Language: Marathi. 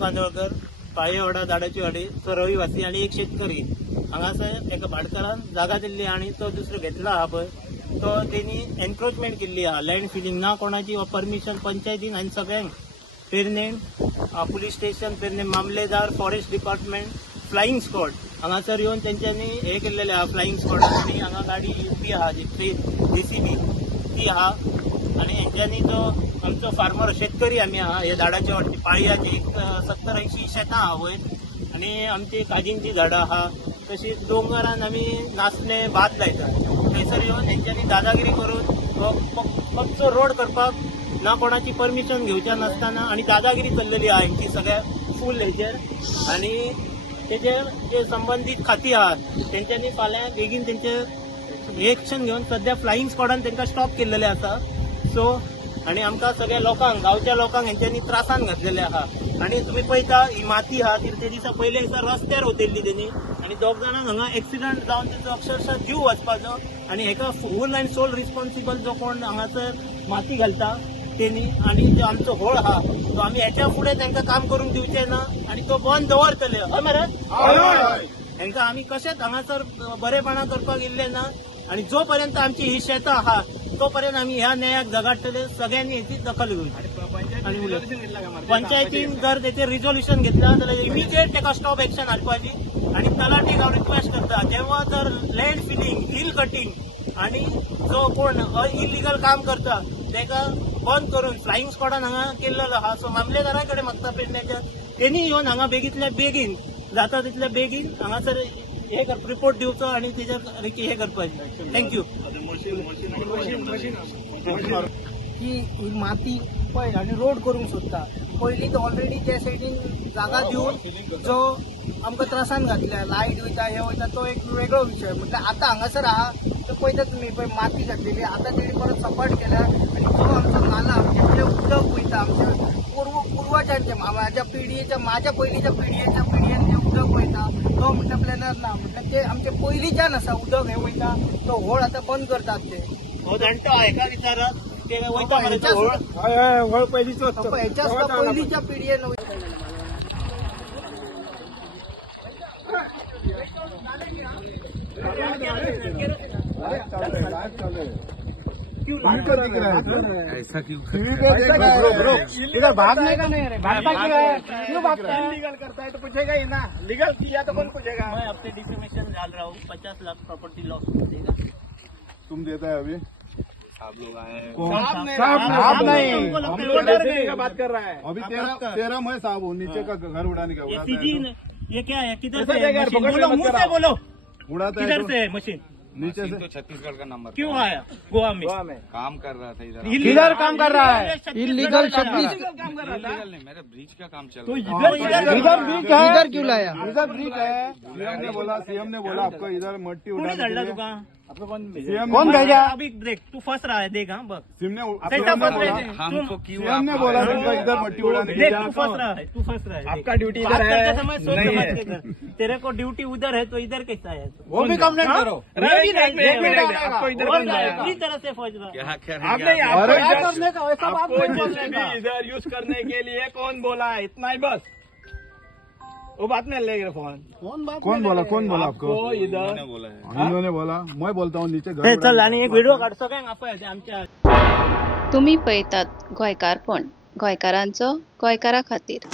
कांदोळकर, पाळेवाडा, दाडाची वाडी, तो रहिवासी आणि एक शेतकरी हांगासर एका भाटकारान जागा दिल्ली आणि तो दुसरो घेतला हा पळय तो तेणी एनक्रोचमेंट केल्ली हा. लँड फिलिंग ना कोणाची परमिशन पंचायतीन आनी सगळ्यांक पेरनेम पुलीस स्टेशन, पेरनेम मामलेदार, फॉरेस्ट डिपार्टमेंट, फ्लाइंग स्क्वॉड हांगासर येवन तेंच्यांनी हे केल्लेले आहा. फ्लाइंग स्क्वॉड आणि हांगा गाडी UP आहा जी JCB ती आहा आणि हेंच्यांनी जो आमचो फार्मर शेतकरी आमी आहा हे झाडाच्या वाटची पाळयाची 70-80 शेतां आहा वयर आणि आमची काजींची झाडां आहा. तशीच डोंगरान आमी नाचणे भात लायतात. थंयसर येवन हेंच्यांनी दादागिरी करून फक्त रोड करपाक ना कोणाची परमिशन घेवच्या नासतना आणि दादागिरी चल्लेली आहा हेंची सगळ्या फूल हेचेर. आणि तेजेर जे संबंधीत खाती आहात तेंच्यांनी फाल्यां बेगीन तेंचे एक्शन घेवन सध्या फ्लाइंग स्क्वॉडान तेंकां स्टॉप केल्लेले आसा. सो आणि आमकां सगळ्या लोकांक गांवच्या लोकांक हेंच्यांनी त्रासान घातलेले आहा. आणि तुम्ही पळयता ही माती आहा ती ते दिसा पयले दिसा रस्त्यार उतरली तेणी आणि दोग जाणांक हांगा एक्सिडंट जावन तेचो अक्षरशः जीव वचपाचो. आणि हेका फूल अँड सोल रिस्पॉन्सिबल जो कोण हांगासर माती घालता तेणी आणि जो आमचो होळ आहा तो आमी हेच्या फुडें तांकां काम करूंक दिवचें ना आणि तो बंद दवरतले. हय मरे हेंकां आमी कशेंच हांगासर बरेपणा करपाक येल्ले ना. आणि जो पर्यंत आमची ही शेतां आहा तोपर्यंत आमी ह्या न्यायाक झगडटले. सगळ्यांनी हेची दखल घेवची आणि पंचायतीन जर तेचेर रिझोल्युशन घेतला जाल्यार इमिजिएट तेका स्टॉप एक्शन हाडपाची. आणि तलाटीक हांव रिक्वेस्ट करता जेव्हा जर लँड फिलिंग, हिल कटिंग आणि जो कोण इलिगल काम करता तेका बंद करून फ्लाइंग स्क्वॉडान हांगा केल्लो आहा. सो मामलेदारा कडेन मागता पेडण्याच्या तेणी येवन हांगा बेगीतल्या बेगीन जाता तितल्या बेगीन हांगासर हे रिपोर्ट दिवचो आणि तेजेर हे करपाचें. थँक्यू. ही माती पळय आणि रोड करूंक सोदता. पयलीं ऑलरेडी त्या सायडीन जागा दिवन जो आमकां त्रासान घातल्या, लायट वयता हे वयता तो एक वेगळो विशय. म्हटल्यार आतां हांगासर आहा तर पळयता तुमी पळय माती घातलेली आतां तेणी परत सपाट केल्या. आणि जो आमचो नाला आमचे जे उदक वयता आमच्या पूर्वजांचे माझ्या पयलींच्या पिढयेन जे उदक वयता तो म्हटल्या प्लॅनर ना. म्हटल्यार ते आमचे पयलींच्यान आसा उदक हे वयता तो व्हळ आतां बंद करतात ते. हो जाणटो हेका विचारात ते वयता मरे तो व्हळ पयलींचो पयलींच्या पिढयेन ऐसा क्यों इधर भागने का नहीं, भागता क्यों है? क्यों भागता है? लीगल करता है तो पूछेगा ही ना. लीगल किया तो कौन पूछेगा? मैं अपने डिफेमेशन डाल रहा हूँ 50 लाख प्रॉपर्टी लॉस देगा. तुम देता है अभी आप लोग आए हैं? साहब नहीं, हमको डर देने का बात कर रहा है. अभी तेरा मैं साहब हूँ. नीचे का घर उड़ाने का ये उड़ाता सीजी है ये क्या है? किधर ऐसा से देगा, मशीन? पकड़ बोलो मत मुंह से कराओ. बोलो तो उड़ाता है किधर तो से मशीन नीचे मशीन से. तो छत्तीसगढ़ का नंबर क्यों था। आया गोवा में? काम कर रहा था इधर। किधर काम कर रहा है? इलीगल काम कर रहा था. इलीगल नहीं, मेरे ब्रिज का काम चल तो रहा है। इधर क्यों लाया? इधर ब्रिज है. सीएम ने बोला आपको इधर मट्टी कोणी उड़ाने के धडला लिए. तुका? सीएम कौन ने भेजा? अभी देख तू फंस रहा है देख. हाँ बघ सीएम ने सेंटर पर बोला. रहे. हमको क्यों सीएम ने आप बोला आए? तुमको इधर मट्टी उड़ाने के देख लिए. तू फंस रहा है, तू फंस रहा है. आपका ड्यूटी बात इधर करते है समय सोच नहीं समझ है. के कर. तेरे को ड्यूटी उधर है तो इधर कैसा है? वो भी कंप्लेंट हाँ? करो. नहीं, नहीं, एक मिनट, नहीं, आपको इधर और करना है. पूरी तरह से फौज रहा. क्या आप करेंगे नहीं, आप? आपको अरे, इधर करने का वैसा बात आपको नहीं बोलने JCB का. इधर यूज करने के लिए कौन बोला है? इतना ही बस. वो बात नहीं लेगा फोन. कौन बोला आपको? इन्होंने इधर बोला है। इन्होंने बोला. मैं बोलता हूँ नीचे घर चल उड़ाने आणि एक व्हिडिओ काढतो काय आपण आमच्या तुम्ही पळयतात गोंयकारपण गोंयकारांचो गोंयकारा खातीर.